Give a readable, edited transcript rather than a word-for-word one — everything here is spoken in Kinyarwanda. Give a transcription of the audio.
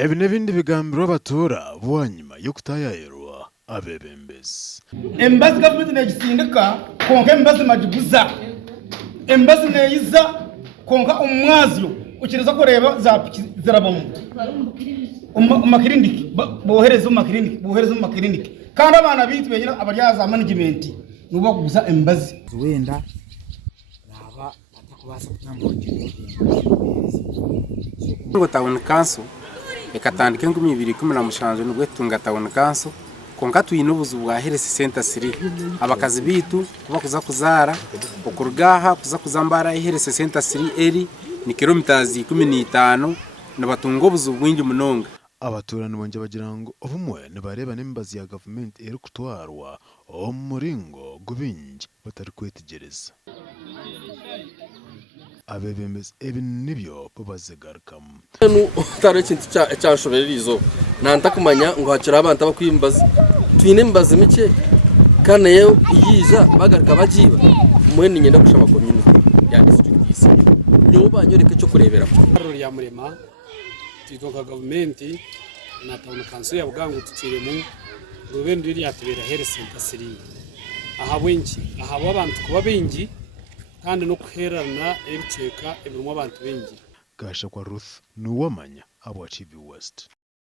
Ebi n'ebindi bigambiro abatura bwanyuma yo kutayayirwa abebembezi. Embazi gavumenti negisindika konka embazi majibuza. Embazi neyiza konka umwazyo ukiriza kureba za zirabamu. Umakirindiki bohereza umakirindiki. Kandi abana bitu benyira abaryaza management nuba kuguza embazi. Wenda naba batakubasa kutambukira. Ngo town council ekatandike 2017 nubwo tunga town council konka tuyinubuzu bwa heresi center siri abakazi bitu kuba kuza kuzara okurugaha kuza kuzambara heresi center siri eri ni kilometers 15 nabatungo buzu bwingi munonga. Abaturani bonje bagira ngo obumwe nibareba n'imbazi ya government eri kutwarwa omuringo gubingi batari kwetegereza. Abebembezi ebi nibyo babazigarukamu. Utari ikintu cyashobererizo nanta kumanya ngo hakira abantu abakwimbaza twine imbazi mike kandi yewe iyiza bagaruka bagiba mwene nyenda kushaba community ya district ISINGIRO nyo banyoreke cyo kurebera ko ya murema titoka government na town council ya Bugongo tutiremu rubendo iri yatubera health center siri aha bwengi aha abantu kuba bengi kandi no kuherana ebiceka ebirimo abantu bengi. Gasha kwa Ruth nuwamanya abo achieve West.